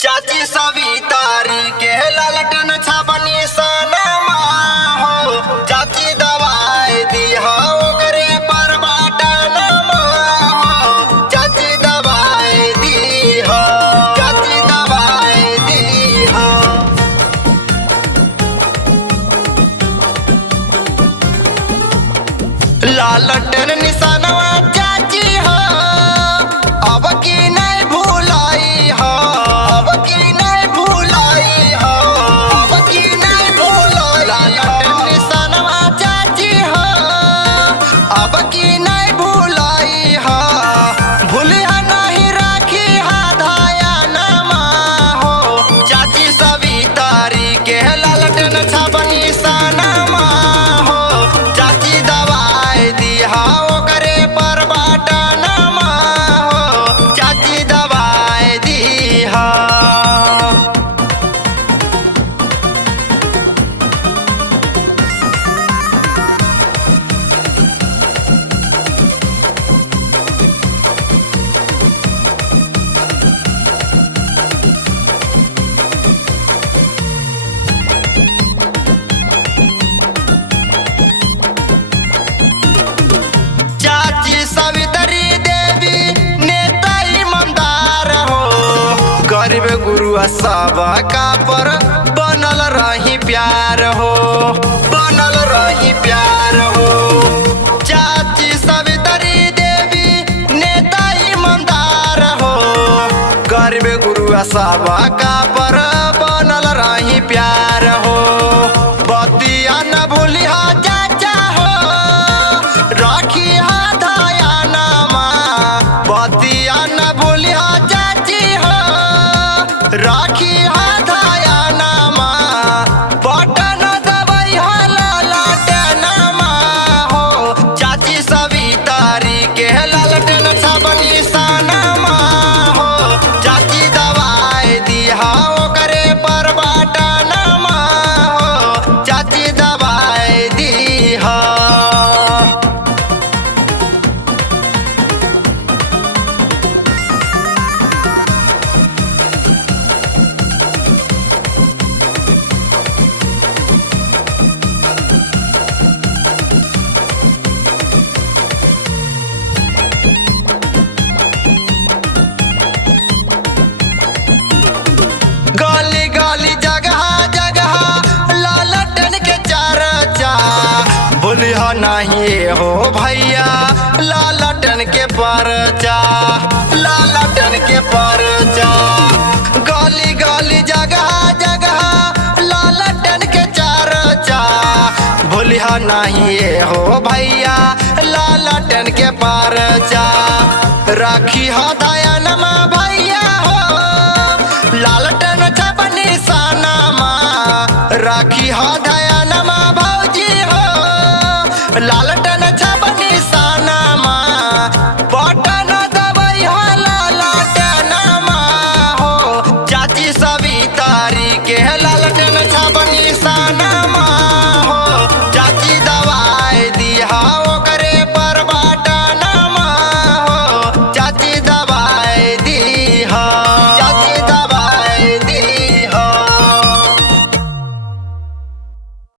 चाची सवितारी के ललटन छबनी सनमा हो। चाची दवाई दी हो ओकरे पर बाटनमा हो। चाची दवाई दी हो, चाची दवाई दी हो। लालटन निशानवा चाची हो, अब की नहीं भूलाई हो, अब की नहीं भूलाई हो, अब की नहीं भूलाई। लालटन निशानवा चाची हो, अब की नहीं भूलाई हो। भूलिया नहीं राखी हा धाया नमा हो। चाची सवितारी के लालटन छबनी सनमा हो। चाची दवाई दिहा ओकरे पर बाटनमा हो। चाची दवाई दिहा। चाची सवितरी देवी नेता ईमानदार हो। गरीब गुरु सबका पर बनल रही प्यार हो, बनल रही प्यार हो। चाची सवितरी देवी नेता ईमानदार हो। गरीब गुरु सबका पर बनल रही प्यार हो। बतिया न भूलिहा चाचा हो, राखी हा धाया नमा। बतिया न भूलिहा चाची हो, राखी हा धाया नमा। बटन दबाई हा लालटनमा हो। चाची सवितारी के लालटन छबनी सनमा हो। चाची दवाई दिहा ओकरे पर बाटनमा हो। चाची दवाई दिहा। गली गली जगह जगह लालटन के चर्चा। भूलिया नहीं हो भैया लालटन के परचा, लालटन के परचा। गली गली जगह जगह लालटन के चर्चा। भूलिया नहीं हो भैया लालटन के परचा। राखी हा दया